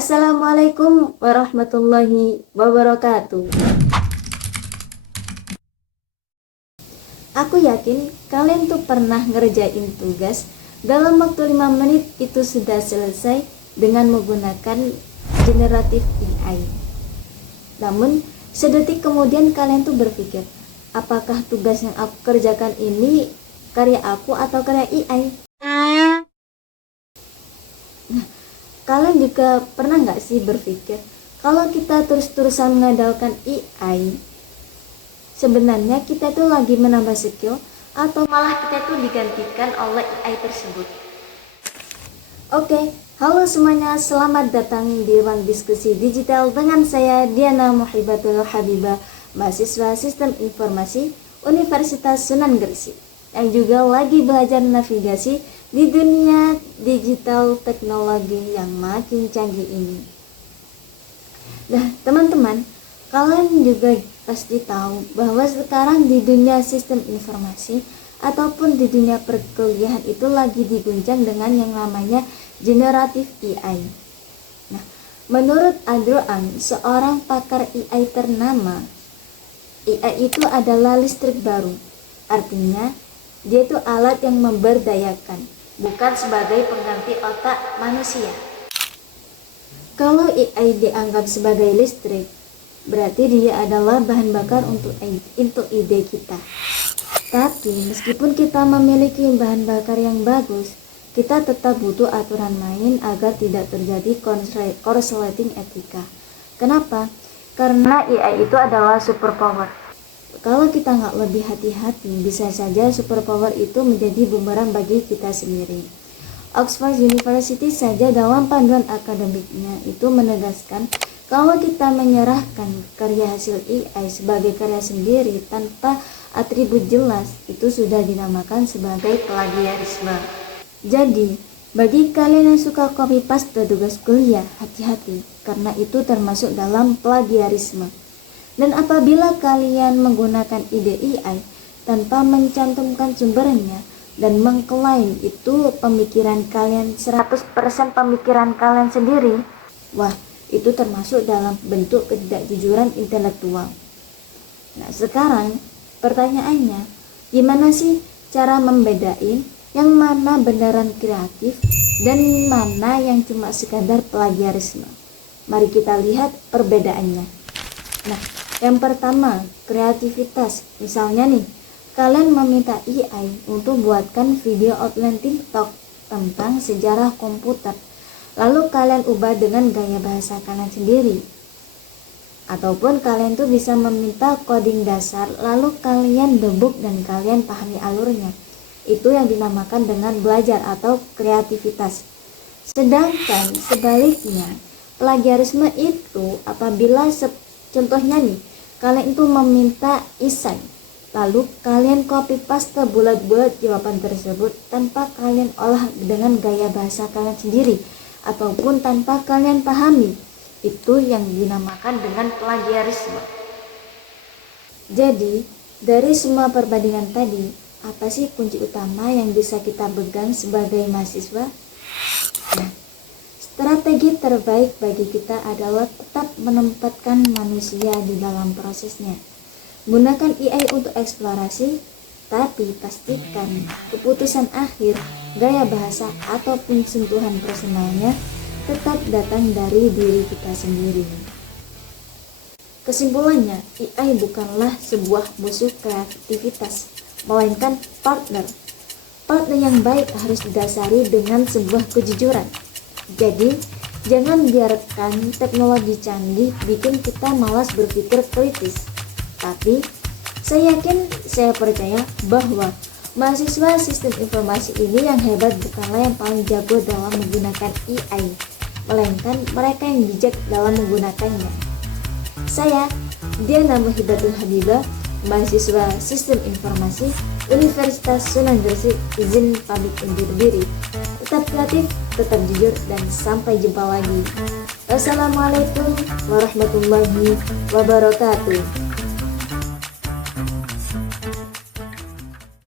Assalamualaikum warahmatullahi wabarakatuh. Aku yakin kalian tuh pernah ngerjain tugas dalam waktu 5 menit itu sudah selesai dengan menggunakan generatif AI. Namun sedetik kemudian kalian tuh berpikir, apakah tugas yang aku kerjakan ini karya aku atau karya AI? Nah, kalian juga pernah nggak sih berpikir kalau kita terus-terusan mengandalkan AI, sebenarnya kita tuh lagi menambah skill atau malah kita tuh digantikan oleh AI tersebut? Oke, halo semuanya, selamat datang di ruang diskusi digital dengan saya Diana Muhibatul Habibah, mahasiswa Sistem Informasi Universitas Sunan Gresik, yang juga lagi belajar navigasi di dunia digital teknologi yang makin canggih ini. Nah, teman-teman, kalian juga pasti tahu bahwa sekarang di dunia sistem informasi ataupun di dunia perkuliahan itu lagi diguncang dengan yang namanya generatif AI. Nah, menurut Andrew Ng, seorang pakar AI ternama, AI itu adalah listrik baru. Artinya, dia itu alat yang memberdayakan, bukan sebagai pengganti otak manusia. Kalau AI dianggap sebagai listrik, berarti dia adalah bahan bakar untuk ide kita. Tapi meskipun kita memiliki bahan bakar yang bagus, kita tetap butuh aturan main agar tidak terjadi korsleting etika. Kenapa? Karena AI itu adalah superpower. Kalau kita nggak lebih hati-hati, bisa saja superpower itu menjadi bumerang bagi kita sendiri. Oxford University saja dalam panduan akademiknya itu menegaskan kalau kita menyerahkan karya hasil AI sebagai karya sendiri tanpa atribut jelas, itu sudah dinamakan sebagai plagiarisme. Jadi, bagi kalian yang suka copy paste tugas kuliah, hati-hati, karena itu termasuk dalam plagiarisme. Dan apabila kalian menggunakan ide AI tanpa mencantumkan sumbernya dan mengklaim itu pemikiran kalian 100% pemikiran kalian sendiri, wah, itu termasuk dalam bentuk ketidakjujuran intelektual. Nah, sekarang pertanyaannya, gimana sih cara membedain yang mana beneran kreatif dan mana yang cuma sekadar plagiarisme? Mari kita lihat perbedaannya. Nah, yang pertama, kreativitas. Misalnya nih, kalian meminta AI untuk buatkan video outline TikTok tentang sejarah komputer. Lalu kalian ubah dengan gaya bahasa kalian sendiri. Ataupun kalian tuh bisa meminta coding dasar, lalu kalian debug dan kalian pahami alurnya. Itu yang dinamakan dengan belajar atau kreativitas. Sedangkan sebaliknya, plagiarisme itu apabila contohnya nih, kalian itu meminta esai, lalu kalian copy paste bulat-bulat jawaban tersebut tanpa kalian olah dengan gaya bahasa kalian sendiri ataupun tanpa kalian pahami. Itu yang dinamakan dengan plagiarisme. Jadi, dari semua perbandingan tadi, apa sih kunci utama yang bisa kita pegang sebagai mahasiswa? Nah, strategi terbaik bagi kita adalah tetap menempatkan manusia di dalam prosesnya. Gunakan AI untuk eksplorasi, tapi pastikan keputusan akhir, gaya bahasa, ataupun sentuhan personalnya tetap datang dari diri kita sendiri. Kesimpulannya, AI bukanlah sebuah musuh kreativitas, melainkan partner. Partner yang baik harus didasari dengan sebuah kejujuran. Jadi, jangan biarkan teknologi canggih bikin kita malas berpikir kritis. Tapi, saya percaya bahwa mahasiswa sistem informasi ini yang hebat bukanlah yang paling jago dalam menggunakan AI, melainkan mereka yang bijak dalam menggunakannya. Saya, Diana Muhibatul Habibah, mahasiswa sistem informasi Universitas Sunan Gresik, izin pamit undur diri. Tetap kreatif, tetap jujur, dan sampai jumpa lagi. Wassalamualaikum warahmatullahi wabarakatuh.